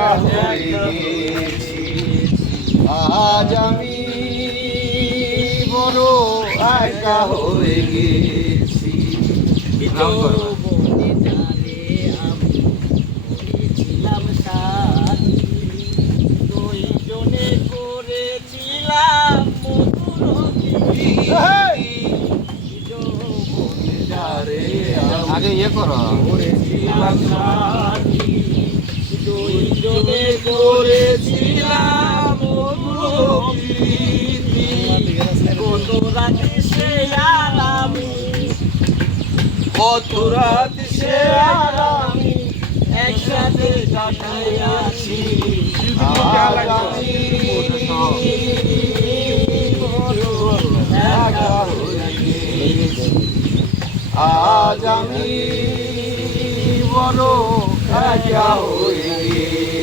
একা হয়ে গেছি, আজ আমি বড় একা হয়ে গেছি। যৌবনে জানে আমি করেছিলাম সাথী, দুইজনে করেছিলাম মধুর যৌবনে আরে আগে ইয়ে করো, করেছিলাম সাথী, দুইজনে করেছিলাম মধুর প্রীতি। কত রাতে সে আর আমি, কত রাত সে আর আমি একসাথে কাটাইয়াছি। আজ আমি বড় একা হয়ে গেছি, আজ আমি বড় একা হয়ে গেছি।